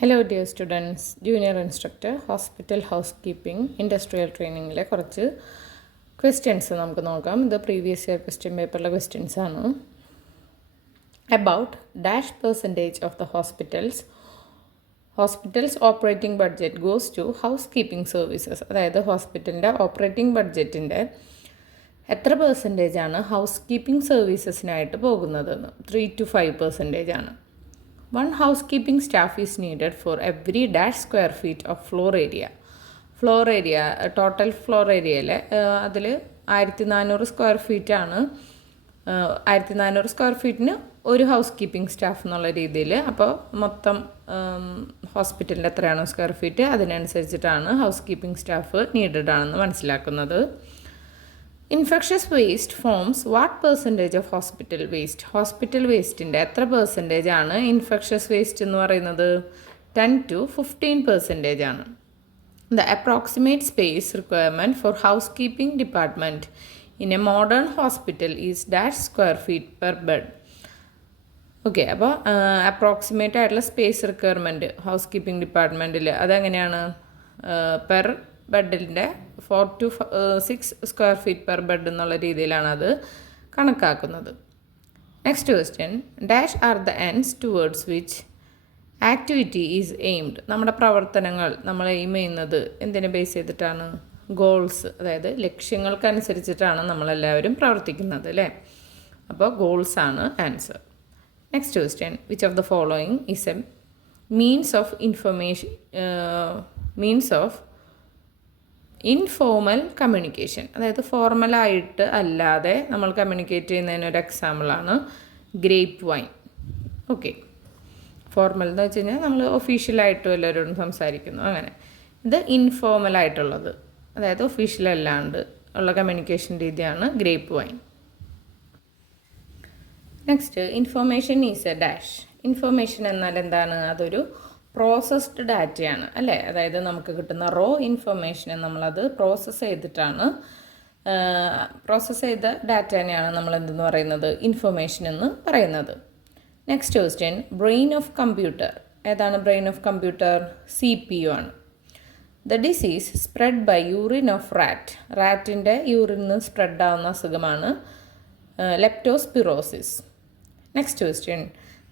Hello dear students, junior instructor hospital house keeping industrial ട്രെയിനിങ്ങിലെ കുറച്ച് questions നമുക്ക് നോക്കാം. ഇത് പ്രീവിയസ് ഇയർ ക്വസ്റ്റ്യൻ പേപ്പറിലെ ക്വസ്റ്റ്യൻസ് ആണ്. About dash percentage of the hospitals operating budget goes to house keeping services. അതായത് ഹോസ്പിറ്റലിൻ്റെ ഓപ്പറേറ്റിംഗ് ബഡ്ജറ്റിൻ്റെ എത്ര പെർസെൻറ്റേജാണ് ഹൗസ് കീപ്പിംഗ് സർവീസസിനായിട്ട് പോകുന്നതെന്ന്? 3 to 5% ആണ്. One housekeeping staff is needed for every dash square feet of floor area. Total floor ഏരിയയിൽ അതിൽ 1400 square ഫീറ്റാണ്. 1400 square ഫീറ്റിന് ഒരു house keeping staff എന്നുള്ള രീതിയിൽ. അപ്പോൾ മൊത്തം ഹോസ്പിറ്റലിൻ്റെ എത്രയാണോ സ്ക്വയർ ഫീറ്റ് അതിനനുസരിച്ചിട്ടാണ് ഹൗസ് കീപ്പിംഗ് സ്റ്റാഫ് നീഡഡ് ആണെന്ന് മനസ്സിലാക്കുന്നത്. Infectious waste forms what percentage of hospital waste? Hospital വേസ്റ്റിൻ്റെ എത്ര പെർസെൻറ്റേജ് ആണ് ഇൻഫെക്ഷസ് വേസ്റ്റ് എന്ന് പറയുന്നത്? 10 to 15% ആണ്. The approximate space requirement for house keeping department in a modern hospital is dash square feet per bed. Okay, അപ്പോൾ approximate ആയിട്ടുള്ള space requirement house keeping ഡിപ്പാർട്ട്മെൻറ്റിൽ അതെങ്ങനെയാണ്? പെർ ബെഡിൻ്റെ 4 to 6 square feet per bed എന്നുള്ള രീതിയിലാണ് അത് കണക്കാക്കുന്നത്. Next question, dash are the ends towards which activity is aimed. നമ്മുടെ പ്രവർത്തനങ്ങൾ നമ്മൾ എയിം ചെയ്യുന്നത് എന്തിനെ ബേസ് ചെയ്തിട്ടാണ്? ഗോൾസ്, അതായത് ലക്ഷ്യങ്ങൾക്കനുസരിച്ചിട്ടാണ് നമ്മളെല്ലാവരും പ്രവർത്തിക്കുന്നത് അല്ലേ? അപ്പോൾ ഗോൾസ് ആണ് answer. Next question, which of the following is A means of informal communication. അതായത് ഫോർമലായിട്ട് അല്ലാതെ നമ്മൾ കമ്മ്യൂണിക്കേറ്റ് ചെയ്യുന്നതിനൊരു എക്സാമ്പിളാണ് ഗ്രേപ്പ് വൈൻ. ഓക്കെ, ഫോർമൽ എന്ന് വെച്ച് കഴിഞ്ഞാൽ നമ്മൾ ഒഫീഷ്യലായിട്ടും എല്ലാവരോടും സംസാരിക്കുന്നു, അങ്ങനെ. ഇത് ഇൻഫോർമലായിട്ടുള്ളത്, അതായത് ഒഫീഷ്യൽ അല്ലാണ്ട് ഉള്ള കമ്മ്യൂണിക്കേഷൻ രീതിയാണ് grape wine. Next, information is A dash. Information എന്നാൽ എന്താണ്? അതൊരു പ്രോസസ്ഡ് ഡാറ്റയാണ് അല്ലേ? അതായത് നമുക്ക് കിട്ടുന്ന റോ ഇൻഫർമേഷനെ നമ്മളത് പ്രോസസ്സ് ചെയ്ത ഡാറ്റേനെയാണ് നമ്മൾ എന്തെന്ന് പറയുന്നത്? ഇൻഫർമേഷൻ എന്ന് പറയുന്നത്. Next question, brain of computer. ഏതാണ് ബ്രെയിൻ ഓഫ് കമ്പ്യൂട്ടർ? CPU ആണ്. The disease spread by urine of റാറ്റിൻ്റെ യൂറിന് സ്പ്രെഡ് ആവുന്ന അസുഖമാണ് leptospirosis. Next question,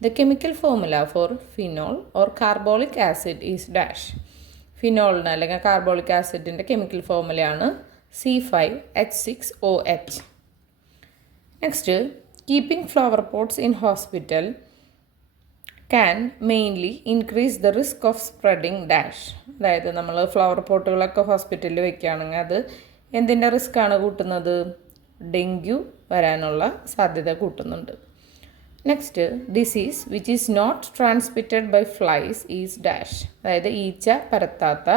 the chemical formula for phenol or carbolic acid is dash. ഫിനോളിന് അല്ലെങ്കിൽ കാർബോളിക് ആസിഡിൻ്റെ കെമിക്കൽ ഫോർമുലയാണ് C5H6OH. Next, keeping flower pots in hospital can mainly increase the risk of spreading dash. അതായത് നമ്മൾ flower പോട്ടുകളൊക്കെ ഹോസ്പിറ്റലിൽ വെക്കുകയാണെങ്കിൽ അത് എന്തിൻ്റെ റിസ്ക്കാണ് കൂട്ടുന്നത്? ഡെങ്കു വരാനുള്ള സാധ്യത കൂട്ടുന്നുണ്ട്. Next, disease which is not transmitted by flies is dash. അതായത് ഈച്ച പരത്താത്ത,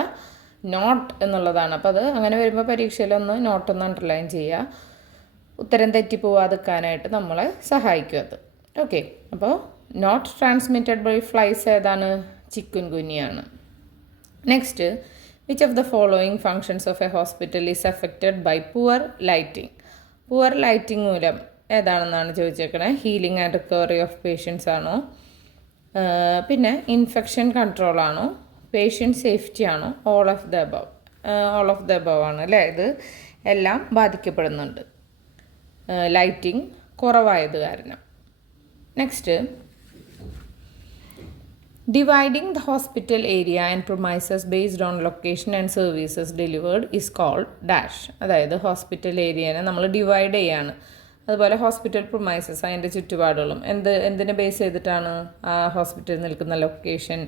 നോട്ട് എന്നുള്ളതാണ്. അപ്പോൾ അത് അങ്ങനെ വരുമ്പോൾ പരീക്ഷയിലൊന്ന് നോട്ടൊന്ന് അണ്ടർലൈൻ ചെയ്യുക, ഉത്തരം തെറ്റിപ്പോവാതിരിക്കാനായിട്ട് നമ്മളെ സഹായിക്കും അത്. ഓക്കെ, അപ്പോൾ നോട്ട് ട്രാൻസ്മിറ്റഡ് ബൈ ഫ്ലൈസ് ഏതാണ്? ചിക്കുൻ ഗുനിയാണ്. Next, which of the following functions of a hospital is affected by poor lighting. Poor lighting മൂലം ഏതാണെന്നാണ് ചോദിച്ചേക്കണേ? Healing and recovery of patients ആണോ? പിന്നെ ഇൻഫെക്ഷൻ കൺട്രോൾ ആണോ? പേഷ്യൻറ്റ് സേഫ്റ്റി ആണോ? ഓൾ ഓഫ് ദ അബവ് ആണ് അല്ലേ? ഇത് എല്ലാം ബാധിക്കപ്പെടുന്നുണ്ട് ലൈറ്റിംഗ് കുറവായത് കാരണം. Next, dividing the hospital area and premises based on location and services delivered is called dash. അതായത് ഹോസ്പിറ്റൽ ഏരിയനെ നമ്മൾ ഡിവൈഡ് ചെയ്യാണ്. അതുപോലെ ഹോസ്പിറ്റൽ പ്രൊമൈസസ്, അതിൻ്റെ ചുറ്റുപാടുകളും എന്തിനെ ബേസ് ചെയ്തിട്ടാണ്? ആ ഹോസ്പിറ്റലിൽ നിൽക്കുന്ന ലൊക്കേഷൻ,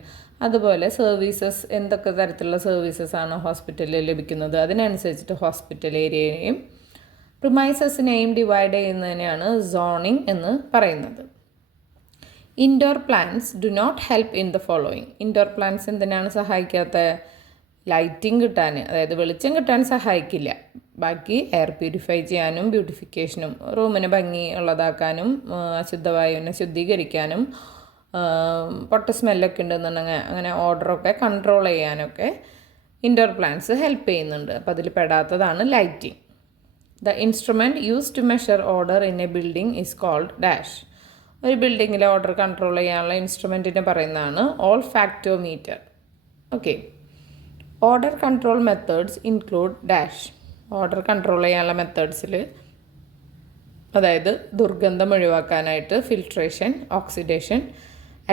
അതുപോലെ സർവീസസ്, എന്തൊക്കെ തരത്തിലുള്ള സർവീസസ് ആണ് ഹോസ്പിറ്റലിൽ ലഭിക്കുന്നത് അതിനനുസരിച്ചിട്ട് ഹോസ്പിറ്റൽ ഏരിയയെയും പ്രിമൈസസിനെയും ഡിവൈഡ് ചെയ്യുന്നതിനെയാണ് സോണിങ് എന്ന് പറയുന്നത്. Indoor plants do not help in the following. Indoor plants എന്തിനാണ് സഹായിക്കാത്തത്? ലൈറ്റിംഗ് കിട്ടാൻ, അതായത് വെളിച്ചം കിട്ടാൻ സഹായിക്കില്ല. ബാക്കി എയർ പ്യൂരിഫൈ ചെയ്യാനും ബ്യൂട്ടിഫിക്കേഷനും റൂമിന് ഭംഗി ഉള്ളതാക്കാനും അശുദ്ധവായുവിനെ ശുദ്ധീകരിക്കാനും പൊട്ട സ്മെല്ലൊക്കെ ഉണ്ടെന്നുണ്ടെങ്കിൽ അങ്ങനെ ഓർഡറൊക്കെ കൺട്രോൾ ചെയ്യാനൊക്കെ ഇൻഡോർ പ്ലാന്റ്സ് ഹെൽപ്പ് ചെയ്യുന്നുണ്ട്. അപ്പോൾ അതിൽ പെടാത്തതാണ് lighting. The instrument use to measure odour in a building is called dash. ഒരു ബിൽഡിങ്ങിലെ ഓർഡർ കൺട്രോൾ ചെയ്യാനുള്ള ഇൻസ്ട്രുമെൻറ്റിനെ പറയുന്നതാണ് olfactometer. Okay. Odour control methods include dash. Odour control ചെയ്യാനുള്ള മെത്തേഡ്സിൽ അതായത് ദുർഗന്ധം ഒഴിവാക്കാനായിട്ട് ഫിൽട്രേഷൻ, ഓക്സിഡേഷൻ,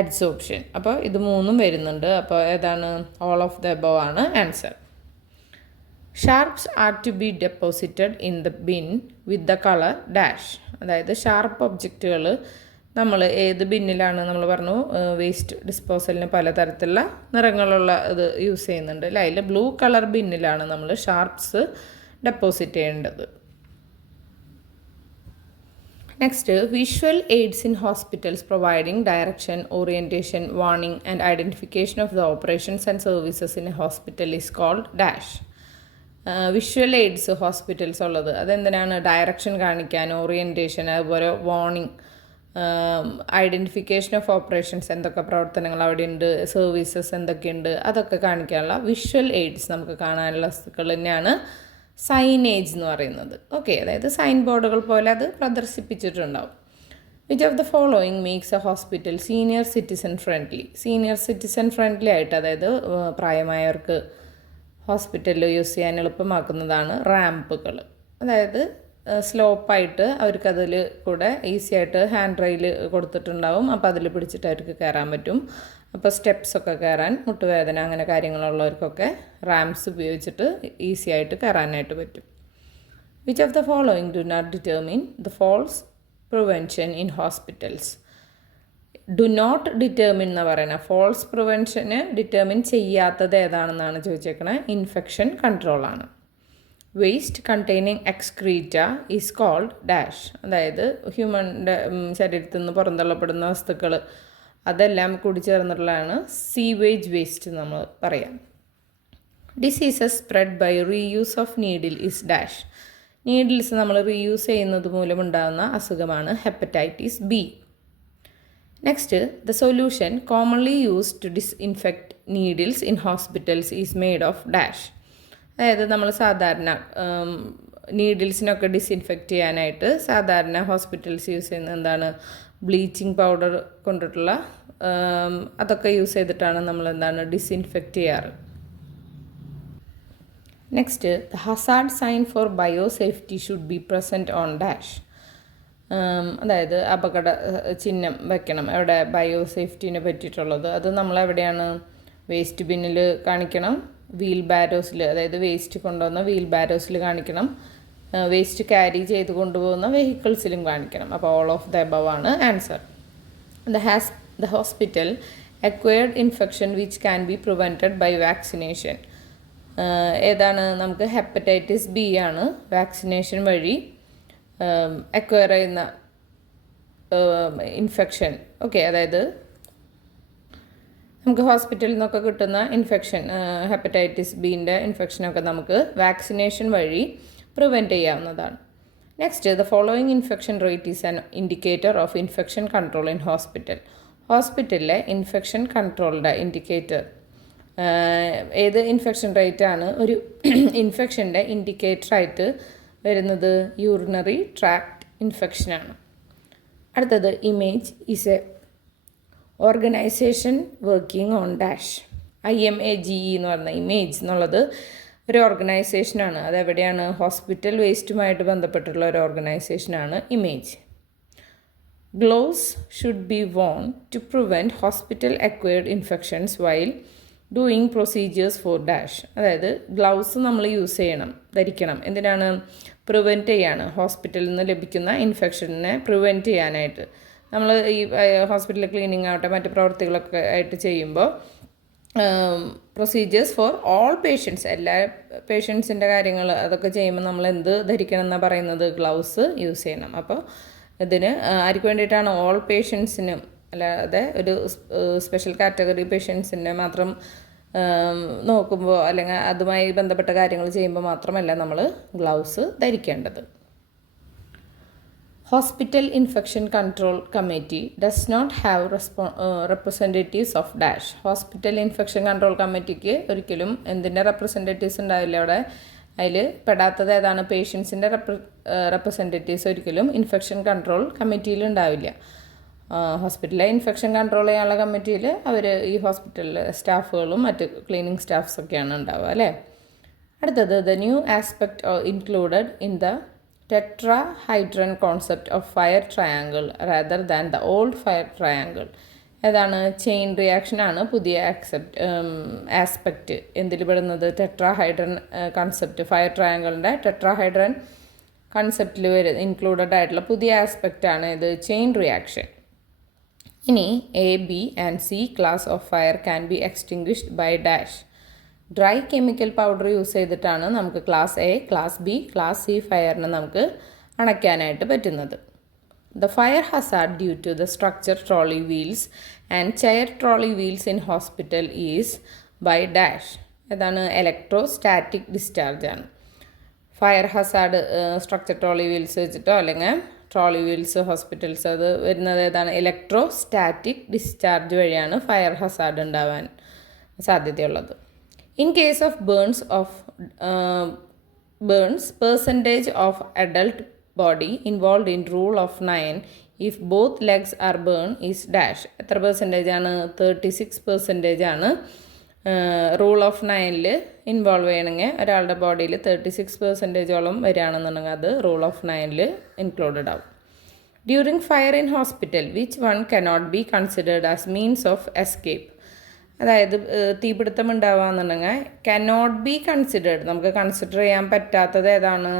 അഡ്സോർപ്ഷൻ. അപ്പോൾ ഇത് മൂന്നും വരുന്നുണ്ട്. അപ്പോൾ ഏതാണ്? ഓൾ ഓഫ് ദ എബവ് ആണ് answer. Sharps are to be deposited in the bin with the colour dash. അതായത് ഷാർപ്പ് ഒബ്ജക്റ്റുകൾ നമ്മൾ ഏത് ബിന്നിലാണ്, നമ്മൾ പറഞ്ഞു വേസ്റ്റ് ഡിസ്പോസലിന് പലതരത്തിലുള്ള നിറങ്ങളുള്ള ഇത് യൂസ് ചെയ്യുന്നുണ്ട് അല്ലേ. അതിൽ ബ്ലൂ കളർ ബിന്നിലാണ് നമ്മൾ ഷാർപ്സ് ഡെപ്പോസിറ്റ് ചെയ്യേണ്ടത്. Next, visual aids in hospitals providing direction, orientation, warning and identification of the operations and services in a hospital is called dash. Visual aids hospitals ഉള്ളത് അതെന്തിനാണ്? ഡയറക്ഷൻ കാണിക്കാൻ, orientation, അതുപോലെ warning, identification of operations, എന്തൊക്കെ പ്രവർത്തനങ്ങൾ അവിടെ ഉണ്ട്, services എന്തൊക്കെയുണ്ട്, അതൊക്കെ കാണിക്കാനുള്ള വിഷ്വൽ എയ്ഡ്സ് നമുക്ക് കാണാനുള്ള വസ്തുക്കൾ തന്നെയാണ് സൈനേജ് എന്ന് പറയുന്നത്. ഓക്കെ, അതായത് സൈൻ ബോർഡുകൾ പോലെ അത് പ്രദർശിപ്പിച്ചിട്ടുണ്ടാവും. Which of the following makes a hospital senior citizen friendly. Senior citizen friendly ആയിട്ട്, അതായത് പ്രായമായവർക്ക് ഹോസ്പിറ്റലിൽ യൂസ് ചെയ്യാൻ എളുപ്പമാക്കുന്നതാണ് റാമ്പുകൾ. അതായത് സ്ലോപ്പായിട്ട് അവർക്കതിൽ കൂടെ ഈസി ആയിട്ട് ഹാൻഡ് റെയിൽ കൊടുത്തിട്ടുണ്ടാവും. അപ്പോൾ അതിൽ പിടിച്ചിട്ട് അവർക്ക് കയറാൻ പറ്റും. അപ്പോൾ സ്റ്റെപ്സൊക്കെ കയറാൻ, മുട്ടുവേദന അങ്ങനെ കാര്യങ്ങളുള്ളവർക്കൊക്കെ റാംപ്സ് ഉപയോഗിച്ചിട്ട് ഈസി ആയിട്ട് കയറാനായിട്ട് പറ്റും. Which of the following do not determine the falls prevention in hospitals. Do not determine എന്ന് പറയുന്നത് ഫോൾസ് പ്രിവെൻഷന് ഡിറ്റർമിൻ ചെയ്യാത്തത് ഏതാണെന്നാണ് ചോദിച്ചേക്കണത്. ഇൻഫെക്ഷൻ കൺട്രോളാണ്. Waste containing excreta is called dash. അതായത് ഹ്യൂമൻ്റെ ശരീരത്തിൽ നിന്ന് പുറന്തള്ളപ്പെടുന്ന വസ്തുക്കൾ അതെല്ലാം കൂടി ചേർന്നിട്ടുള്ളതാണ് സീവേജ് വേസ്റ്റ് നമ്മൾ പറയാം. Diseases spread by reuse of needle is dash. Needles നമ്മൾ റീയൂസ് ചെയ്യുന്നത് മൂലമുണ്ടാകുന്ന അസുഖമാണ് hepatitis B. Next, the solution commonly used to disinfect needles in hospitals is made of dash. അതായത് നമ്മൾ സാധാരണ നീഡിൽസിനൊക്കെ ഡിസ്ഇൻഫെക്റ്റ് ചെയ്യാനായിട്ട് സാധാരണ ഹോസ്പിറ്റൽസ് യൂസ് ചെയ്യുന്നത് എന്താണ്? ബ്ലീച്ചിങ് പൗഡർ കൊണ്ടിട്ടുള്ള അതൊക്കെ യൂസ് ചെയ്തിട്ടാണ് നമ്മൾ എന്താണ് ഡിസ്ഇൻഫെക്റ്റ് ചെയ്യാറ്. Next, the hazard sign for bio safety should be present on dash. അതായത് അപകട ചിഹ്നം വെക്കണം എവിടെ? ബയോ സേഫ്റ്റീനെ പറ്റിയിട്ടുള്ളത്. അത് നമ്മളെവിടെയാണ്? വേസ്റ്റ് ബിന്നിൽ കാണിക്കണം, വീൽ ബാരോസിൽ, അതായത് വേസ്റ്റ് കൊണ്ടുവന്ന വീൽ ബാരോസിൽ കാണിക്കണം, വേസ്റ്റ് ക്യാരി ചെയ്ത് കൊണ്ടുപോകുന്ന വെഹിക്കിൾസിലും കാണിക്കണം. അപ്പോൾ ഓൾ ഓഫ് ദ എബവ് ആണ് answer. The hospital acquired infection which can be prevented by vaccination. ഏതാണ്? നമുക്ക് ഹെപ്പറ്റൈറ്റിസ് ബി ആണ് വാക്സിനേഷൻ വഴി അക്വയർ ചെയ്യുന്ന ഇൻഫെക്ഷൻ. ഓക്കെ, അതായത് നമുക്ക് ഹോസ്പിറ്റലിൽ നിന്നൊക്കെ കിട്ടുന്ന ഇൻഫെക്ഷൻ, ഹെപ്പറ്റൈറ്റിസ് ബീൻ്റെ ഇൻഫെക്ഷനൊക്കെ നമുക്ക് വാക്സിനേഷൻ വഴി പ്രിവെൻറ്റ് ചെയ്യാവുന്നതാണ്. Next, the following infection rate is an indicator of infection control in hospital. ഹോസ്പിറ്റലിലെ ഇൻഫെക്ഷൻ കൺട്രോളിൻ്റെ ഇൻഡിക്കേറ്റർ ഏത് ഇൻഫെക്ഷൻ റേറ്റാണ് ഒരു ഇൻഫെക്ഷൻ്റെ ഇൻഡിക്കേറ്ററായിട്ട് വരുന്നത്? യൂറിനറി ട്രാക്ട് ഇൻഫെക്ഷനാണ്. അടുത്തത്, IMAGE is a organisation working on dash. IMAGE എന്ന് പറഞ്ഞ ഇമേജ് എന്നുള്ളത് ഒരു ഓർഗനൈസേഷനാണ്. അതെവിടെയാണ്? ഹോസ്പിറ്റൽ വേസ്റ്റുമായിട്ട് ബന്ധപ്പെട്ടുള്ള ഒരു ഓർഗനൈസേഷനാണ് IMAGE. Gloves should be worn to prevent hospital acquired infections while doing procedures for dash. അതായത് ഗ്ലൗസ് നമ്മൾ യൂസ് ചെയ്യണം, ധരിക്കണം. എന്തിനാണ്? പ്രിവെൻറ്റ് ചെയ്യാണ്, ഹോസ്പിറ്റലിൽ നിന്ന് ലഭിക്കുന്ന ഇൻഫെക്ഷനെ പ്രിവെൻറ്റ് ചെയ്യാനായിട്ട്. നമ്മൾ ഈ ഹോസ്പിറ്റൽ ക്ലീനിങ് ആവട്ടെ മറ്റ് പ്രവൃത്തികളൊക്കെ ആയിട്ട് ചെയ്യുമ്പോൾ പ്രൊസീജിയേഴ്സ് ഫോർ ഓൾ പേഷ്യൻസ്, എല്ലാ പേഷ്യൻസിൻ്റെ കാര്യങ്ങൾ അതൊക്കെ ചെയ്യുമ്പോൾ നമ്മൾ എന്ത് ധരിക്കണം എന്നാണ് പറയുന്നത്? ഗ്ലൗസ് യൂസ് ചെയ്യണം. അപ്പോൾ ഇതിന് ആർക്ക് വേണ്ടിയിട്ടാണ്? ഓൾ പേഷ്യൻസിനും, അല്ലാതെ ഒരു സ്പെഷ്യൽ കാറ്റഗറി പേഷ്യൻസിനെ മാത്രം നോക്കുമ്പോൾ അല്ലെങ്കിൽ അതുമായി ബന്ധപ്പെട്ട കാര്യങ്ങൾ ചെയ്യുമ്പോൾ മാത്രമല്ല നമ്മൾ ഗ്ലൗസ് ധരിക്കേണ്ടത്. Hospital infection control committee does not have representatives of dash. Hospital infection control കമ്മിറ്റിക്ക് ഒരിക്കലും എന്തിൻ്റെ റെപ്രസെൻറ്റേറ്റീവ്സ് ഉണ്ടാവില്ല അവിടെ? അതിൽ പെടാത്തത് ഏതാണ്? പേഷ്യൻസിൻ്റെ റെപ്രസെൻറ്റേറ്റീവ്സ് ഒരിക്കലും ഇൻഫെക്ഷൻ കൺട്രോൾ കമ്മിറ്റിയിൽ ഉണ്ടാവില്ല. ഹോസ്പിറ്റലിലെ ഇൻഫെക്ഷൻ കൺട്രോൾ ചെയ്യാനുള്ള കമ്മിറ്റിയിൽ അവർ ഈ ഹോസ്പിറ്റലിലെ സ്റ്റാഫുകളും മറ്റ് ക്ലീനിങ് സ്റ്റാഫ്സൊക്കെയാണ് ഉണ്ടാവുക അല്ലേ. അടുത്തത് the new aspect included in the tetrahedron concept of fire triangle rather than the old fire triangle. ഏതാണ്? ചെയിൻ റിയാക്ഷനാണ് പുതിയ ആസ്പെക്റ്റ് എന്തിൽ പെടുന്നത്? ടെട്രാഹൈഡ്രൻ കൺസെപ്റ്റ്, ഫയർ ട്രയാങ്കിളിൻ്റെ ടെട്രാഹൈഡ്രൻ കൺസെപ്റ്റിൽ ഇൻക്ലൂഡഡ് ആയിട്ടുള്ള പുതിയ ആസ്പെക്റ്റാണ് ഇത് ചെയിൻ റിയാക്ഷൻ. ഇനി A, B and C class of fire can be extinguished by dash. Dry chemical powder use ചെയ്തിട്ടാണ് നമുക്ക് class A, class B, class C ഫയറിനെ നമുക്ക് അണയ്ക്കാനായിട്ട് പറ്റുന്നത്. The fire hazard due to the structure trolley wheels and chair trolley wheels in hospital is by dash. ഏതാണ്? Electrostatic discharge ആണ്. Fire Hazard structure trolley wheels വെച്ചിട്ടോ അല്ലെങ്കിൽ trolley wheels hospitals അത് വരുന്നത് ഏതാണ്? ഇലക്ട്രോസ്റ്റാറ്റിക് ഡിസ്ചാർജ് വഴിയാണ് ഫയർ ഹസാർഡ് ഉണ്ടാവാൻ സാധ്യതയുള്ളത്. In case of burns percentage of adult body involved in rule of 9 if both legs are burned is dash. എത്ര percentage ആണ്? 36% ആണ് റൂൾ ഓഫ് 9ൽ ഇൻവോൾവ് ചെയ്യണമെങ്കിൽ ഒരാളുടെ ബോഡിയിൽ 36%ഓളം വരികയാണെന്നുണ്ടെങ്കിൽ അത് റൂൾ ഓഫ് 9ൽ ഇൻക്ലൂഡഡ് ആവും. During fire in hospital which one cannot be considered as means of escape. അതായത് തീപിടുത്തം ഉണ്ടാവുകയെന്നുണ്ടെങ്കിൽ കനോട്ട് ബി കൺസിഡേർഡ്, നമുക്ക് കൺസിഡർ ചെയ്യാൻ പറ്റാത്തത് ഏതാണ്?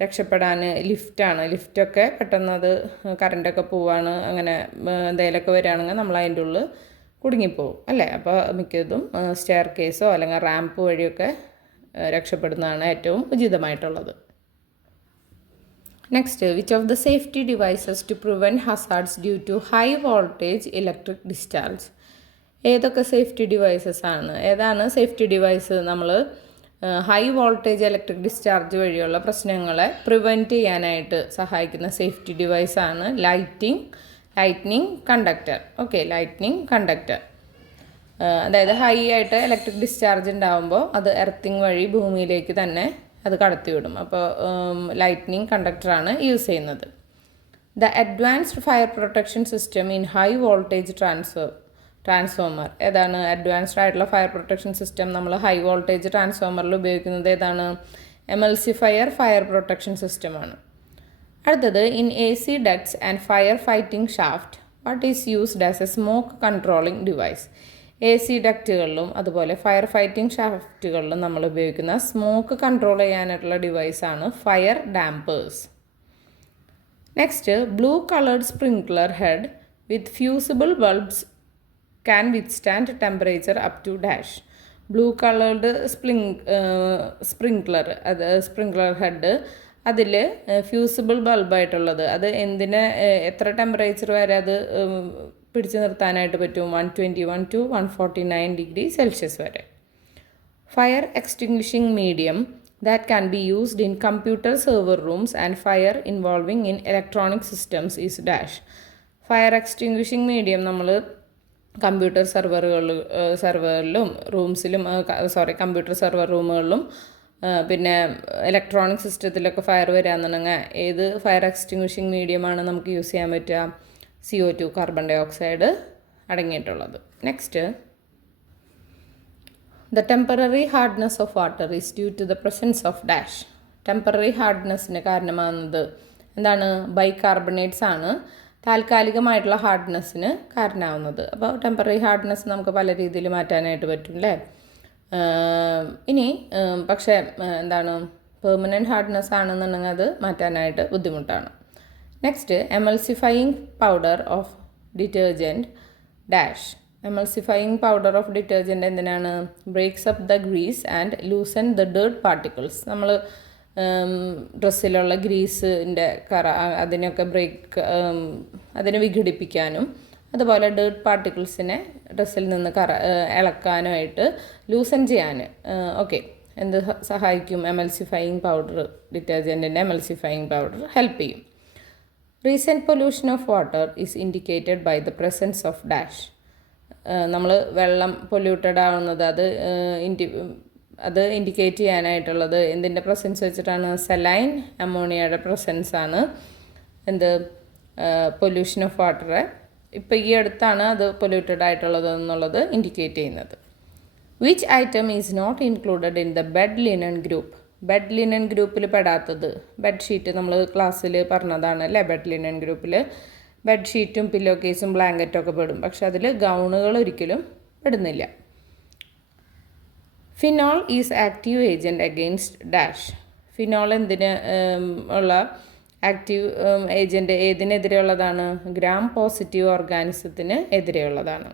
രക്ഷപ്പെടാൻ ലിഫ്റ്റാണ്. ലിഫ്റ്റൊക്കെ പെട്ടെന്ന് അത് കറണ്ടൊക്കെ പോവാണ്, അങ്ങനെ എന്തെങ്കിലുമൊക്കെ വരികയാണെങ്കിൽ നമ്മൾ അതിൻ്റെ ഉള്ളിൽ കുടുങ്ങിപ്പോവും അല്ലേ. അപ്പോൾ മിക്കതും സ്റ്റെയർ കേസോ അല്ലെങ്കിൽ റാമ്പ് വഴിയൊക്കെ രക്ഷപ്പെടുന്നതാണ് ഏറ്റവും ഉചിതമായിട്ടുള്ളത്. Next, which of the safety devices to prevent hazards due to high voltage electric discharge. ഏതൊക്കെ സേഫ്റ്റി ഡിവൈസസ് ആണ്? ഏതാണ് സേഫ്റ്റി ഡിവൈസ്? നമ്മൾ ഹൈ വോൾട്ടേജ് ഇലക്ട്രിക് ഡിസ്ചാർജ് വഴിയുള്ള പ്രശ്നങ്ങളെ പ്രിവെൻറ്റ് ചെയ്യാനായിട്ട് സഹായിക്കുന്ന സേഫ്റ്റി ഡിവൈസാണ് lightning conductor. Okay, lightning conductor. അതായത് ഹൈ ആയിട്ട് ഇലക്ട്രിക് ഡിസ്ചാർജ് ഉണ്ടാകുമ്പോൾ അത് എർത്തിങ് വഴി ഭൂമിയിലേക്ക് തന്നെ അത് കടത്തിവിടും. അപ്പോൾ ലൈറ്റ്നിങ് കണ്ടക്ടറാണ് യൂസ് ചെയ്യുന്നത്. The advanced fire protection system in high voltage transformer. ഏതാണ്? അഡ്വാൻസ്ഡ് ആയിട്ടുള്ള ഫയർ പ്രൊട്ടക്ഷൻ സിസ്റ്റം നമ്മൾ ഹൈ വോൾട്ടേജ് ട്രാൻസ്ഫോമറിൽ ഉപയോഗിക്കുന്നത് ഏതാണ്? എമൽസിഫയർ ഫയർ പ്രൊട്ടക്ഷൻ സിസ്റ്റമാണ്. അടുത്തത്, in A C ducts and fire fighting shaft what is used as a smoke controlling device. A C ഡക്റ്റുകളിലും അതുപോലെ ഫയർ ഫൈറ്റിംഗ് ഷാഫ്റ്റുകളിലും നമ്മൾ ഉപയോഗിക്കുന്ന സ്മോക്ക് കൺട്രോൾ ചെയ്യാനായിട്ടുള്ള ഡിവൈസാണ് fire dampers. Next, blue coloured sprinkler head with fusible bulbs can withstand temperature up to dash. Blue coloured sprinkler, അത് sprinkler head, അതിൽ fusible ബൾബായിട്ടുള്ളത്, അത് എത്ര ടെമ്പറേച്ചർ വരെ അത് പിടിച്ചു നിർത്താനായിട്ട് പറ്റും? 121 to 149 degree Celsius വരെ. Fire extinguishing medium that can be used in computer server rooms and fire involving in electronic systems is dash. Fire extinguishing medium നമ്മൾ കമ്പ്യൂട്ടർ സെർവറിലും റൂംസിലും കമ്പ്യൂട്ടർ സെർവർ റൂമുകളിലും പിന്നെ ഇലക്ട്രോണിക് സിസ്റ്റത്തിലൊക്കെ ഫയർ വരികയാണെന്നുണ്ടെങ്കിൽ ഏത് ഫയർ എക്സ്റ്റിങ്വിഷിംഗ് മീഡിയമാണ് നമുക്ക് use ചെയ്യാൻ പറ്റുക? CO2 കാർബൺ ഡൈ ഓക്സൈഡ് അടങ്ങിയിട്ടുള്ളത്. Next, the temporary hardness of water is due to the presence of dash. Temporary ഹാർഡ്നെസ്സിന് കാരണമാകുന്നത് എന്താണ്? ബൈകാർബണേറ്റ്സ് ആണ് താൽക്കാലികമായിട്ടുള്ള ഹാർഡ്നെസ്സിന് കാരണമാവുന്നത്. അപ്പോൾ ടെമ്പററി ഹാർഡ്നെസ് നമുക്ക് പല രീതിയിൽ മാറ്റാനായിട്ട് പറ്റും അല്ലേ. ഇനി പക്ഷേ എന്താണ്, പെർമനൻറ്റ് ഹാർഡ്നെസ് ആണെന്നുണ്ടെങ്കിൽ അത് മാറ്റാനായിട്ട് ബുദ്ധിമുട്ടാണ്. Next, emulsifying powder of detergent dash. Emulsifying powder of detergent എന്തിനാണ്? Breaks up the grease and loosen the dirt particles. നമ്മൾ ഡ്രസ്സിലുള്ള ഗ്രീസിൻ്റെ കറ അതിനൊക്കെ അതിനെ വിഘടിപ്പിക്കാനും അതുപോലെ ഡേർട്ട് പാർട്ടിക്കിൾസിനെ ഡ്രസ്സിൽ നിന്ന് ഇളക്കാനുമായിട്ട് ലൂസൻ ചെയ്യാൻ എന്ത് സഹായിക്കും? എമൽസിഫയിങ് പൗഡർ, ഡിറ്റർജൻറ്റിൻ്റെ എമൽസിഫയിങ് പൗഡർ ഹെൽപ്പ് ചെയ്യും. Recent pollution of water is indicated by the presence of dash. നമ്മൾ വെള്ളം പൊല്യൂട്ടഡ് ആവുന്നത് അത് ഇൻഡിക്കേറ്റ് ചെയ്യാനായിട്ടുള്ളത് എന്തിൻ്റെ പ്രസൻസ് വെച്ചിട്ടാണ്? സലൈൻ അമോണിയയുടെ പ്രസൻസ് ആണ് പൊല്യൂഷൻ ഓഫ് വാട്ടറെ ഇപ്പോൾ ഈ അടുത്താണ് അത് പൊല്യൂട്ടഡ് ആയിട്ടുള്ളത് എന്നുള്ളത് ഇൻഡിക്കേറ്റ് ചെയ്യുന്നത്. Which item is not included in the bed linen group? Bed linen ഗ്രൂപ്പിൽ പെടാത്തത്, ബെഡ്ഷീറ്റ് നമ്മൾ ക്ലാസ്സിൽ പറഞ്ഞതാണ് അല്ലേ, ബെഡ് ലിനൻ ഗ്രൂപ്പിൽ ബെഡ്ഷീറ്റും പില്ലോ കേസും ബ്ലാങ്കറ്റും ഒക്കെ പെടും, പക്ഷെ അതിൽ ഗൗണുകൾ ഒരിക്കലും പെടുന്നില്ല. Phenol is active agent against dash. Phenol എന്തിന് ഉള്ള ആക്റ്റീവ് ഏജൻറ്റ് ഏതിനെതിരെയുള്ളതാണ്? ഗ്രാം പോസിറ്റീവ് ഓർഗാനിസത്തിന് എതിരെയുള്ളതാണ്.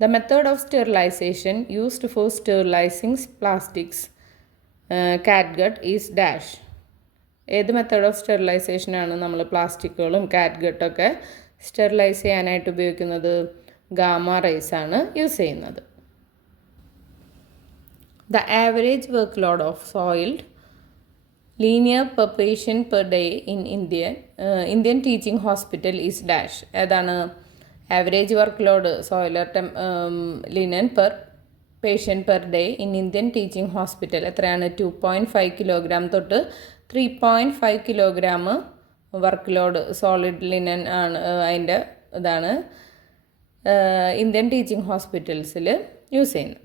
The method of sterilisation used for sterilising plastics catgut is dash. ഏത് മെത്തേഡ് ഓഫ് സ്റ്റെറിലൈസേഷനാണ് നമ്മൾ പ്ലാസ്റ്റിക്കുകളും കാറ്റ്ഗട്ടൊക്കെ സ്റ്റെറിലൈസ് ചെയ്യാനായിട്ട് ഉപയോഗിക്കുന്നത്? ഗാമ റേസ് ആണ് യൂസ് ചെയ്യുന്നത്. The average work load of soiled linen per patient per day in Indian teaching hospital is dash. ഏതാണ് average work load soiled linen per patient per day in Indian teaching hospital എത്രയാണ്? 2.5 kilogram തൊട്ട് 3.5 kilogram work load solid linen ആണ് അതിൻ്റെ ഇതാണ് Indian teaching ഹോസ്പിറ്റൽസിൽ use ചെയ്യുന്നത്.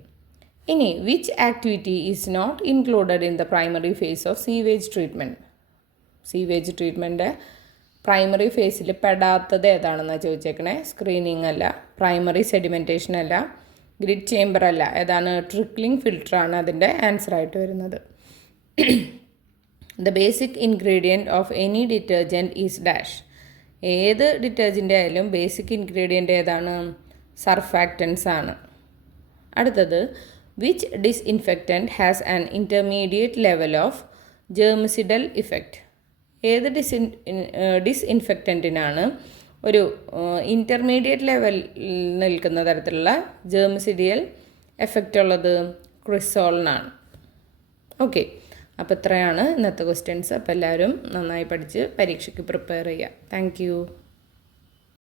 ഇനി which activity is not included in the primary phase of sewage treatment? Sewage treatment primary ഫേസിൽ പെടാത്തത് ഏതാണെന്നാണ് ചോദിച്ചേക്കണേ. സ്ക്രീനിങ് അല്ല, പ്രൈമറി സെഡിമെൻറ്റേഷൻ അല്ല, ഗ്രിഡ് ചേംബർ അല്ല, ഏതാണ്? ട്രിക്ലിംഗ് ഫിൽറ്ററാണ് അതിൻ്റെ ആൻസറായിട്ട് വരുന്നത്. The basic ingredient of any detergent is dash. ഏത് ഡിറ്റർജൻ്റ് ആയാലും ബേസിക് ഇൻഗ്രീഡിയൻ്റ് ഏതാണ്? സർഫാക്റ്റൻസ് ആണ്. അടുത്തത് which disinfectant has an intermediate level of germicidal effect? ഏത് ഡിസ്ഇൻഫെക്റ്റൻറ്റിനാണ് ഒരു ഇൻ്റർമീഡിയറ്റ് ലെവൽ നിൽക്കുന്ന തരത്തിലുള്ള ജേർമിസിഡിയൽ എഫക്റ്റ് ഉള്ളത്? ക്രിസോളിനാണ്. ഓക്കെ, അപ്പോൾ ഇത്രയാണ് ഇന്നത്തെ ക്വസ്റ്റ്യൻസ്. അപ്പോൾ എല്ലാവരും നന്നായി പഠിച്ച് പരീക്ഷയ്ക്ക് പ്രിപ്പയർ ചെയ്യുക. താങ്ക്